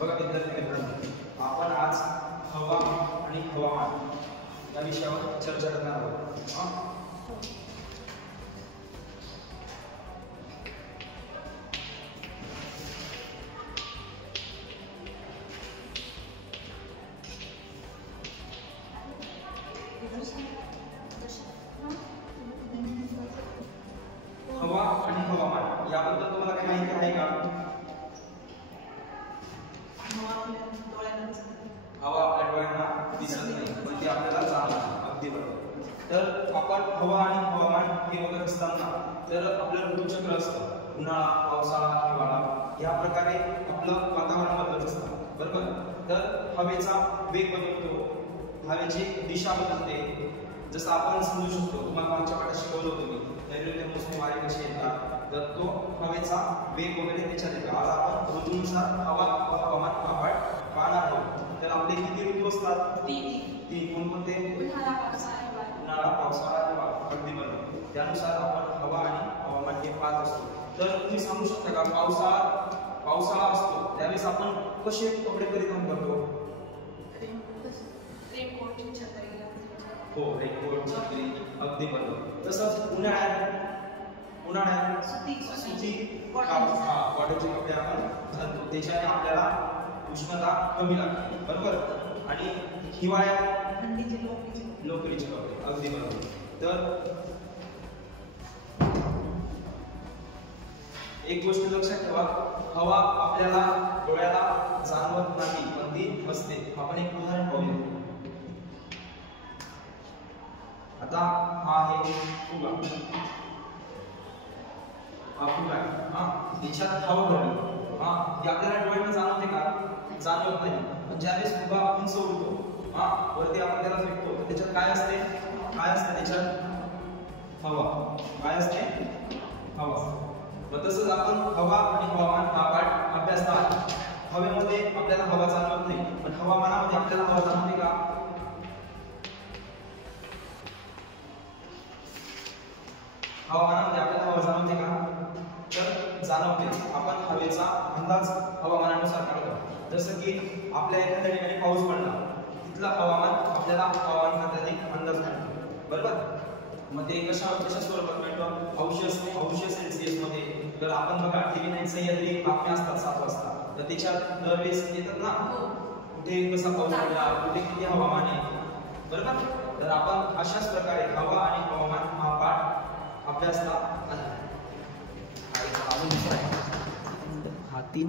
बघा विद्यार्थी मित्रांनो, आपण आज हवा आणि हवामान या विषयावर चर्चा करणार आहोत। हवा आणि हवामान याबद्दल तुम्हाला काही माहिती आहे का? हवा आपल्या डोळ्यांना दिसत नाही, पण ती आपल्याला जाणवते। अगदी बरोबर। तर आपण हवा आणि हवामान हे बघत असताना तर आपलं ऋतुचक्र असतं, उन्हाळा, पावसाळा, हिवाळा या प्रकारे आपलं वातावरण बदलत असतं, बरोबर। तर हवेचा वेग बदलतो, हवेची दिशा बदलते। जसं आपण समजू शकतो, तुम्हाला मागच्या पाठात शिकवलं होतं मी, नैऋत्य मोसमी वारे कसे येतात, तर तो हवेचा वेग वगैरे त्याच्यात येतो। आज आपण ऋतूनुसार हवा व हवामान पाहणार आहोत। तर आपले किती ऋतू असतात? तीन कोणकोणते? उन्हाळा, पावसाळा, हिवाळा। अगदी बरोबर। त्यानुसार आपण हवा आणि हवामान हे पाहत असतो। तर तुम्ही सांगू शकता का, पावसाळा असतो त्यावेळेस आपण कसे कपडे परिधान करतो? हो, रेनकोट, छत्री। अगदी बरोबर। तसंच उन्हाळ्यात सुती कॉटनचे कपडे आपण घालतो, त्याच्याने आपल्याला उष्णता कमी लागते, बरोबर। आणि हिवाळ्यात लोकरीचे कपडे। अगदी बरोबर। तर एक गोष्ट लक्षात ठेवा, हवा आपल्याला डोळ्याला जाणवत नाही, पण ती असते। आपण एक उदाहरण पाहूया। आता हा आहे फुगा, हा फुगा आहे, त्याच्यात हवा भरली, हे आपल्याला डोळ्याने जाणवते का? जाणवत नाही। पण ज्यावेळेस फुगा उंच उडतो, वरती आपण त्याला फेकतो, तर त्याच्यात काय असते? त्याच्यात हवा। काय असते? हवा। मग तसंच आपण हवा आणि हवामान हा पाठ अभ्यासता। हवेमध्ये आपल्याला हवा जाणवत नाही, पण हवामानामध्ये आपल्याला हवा जाणवते का? हवामानामध्ये आपल्याला हवा जाणवते का? तर जाणवते। आपण हवेचा अंदाज हवामानानुसार काढतो। जसं की आपल्या एखाद्या ठिकाणी पाऊस पडला, तिथला हवामान आपल्याला हवामान खात्याने अंदाज काढतो, बरोबर। मग ते कशा स्वरूपात मिळतं? अंश सेल्सिअस मध्ये। तर आपण बघा TV9 सह्याद्री बातम्या असतात 7 वाजता, तर त्याच्यात दरवेळेस येतात ना, कुठे कसा पाऊस पडला, कुठे किती हवामान आहे, बरोबर। तर आपण अशाच प्रकारे हवा आणि हवामान हा पाठ अभ्यासता आला। हा 3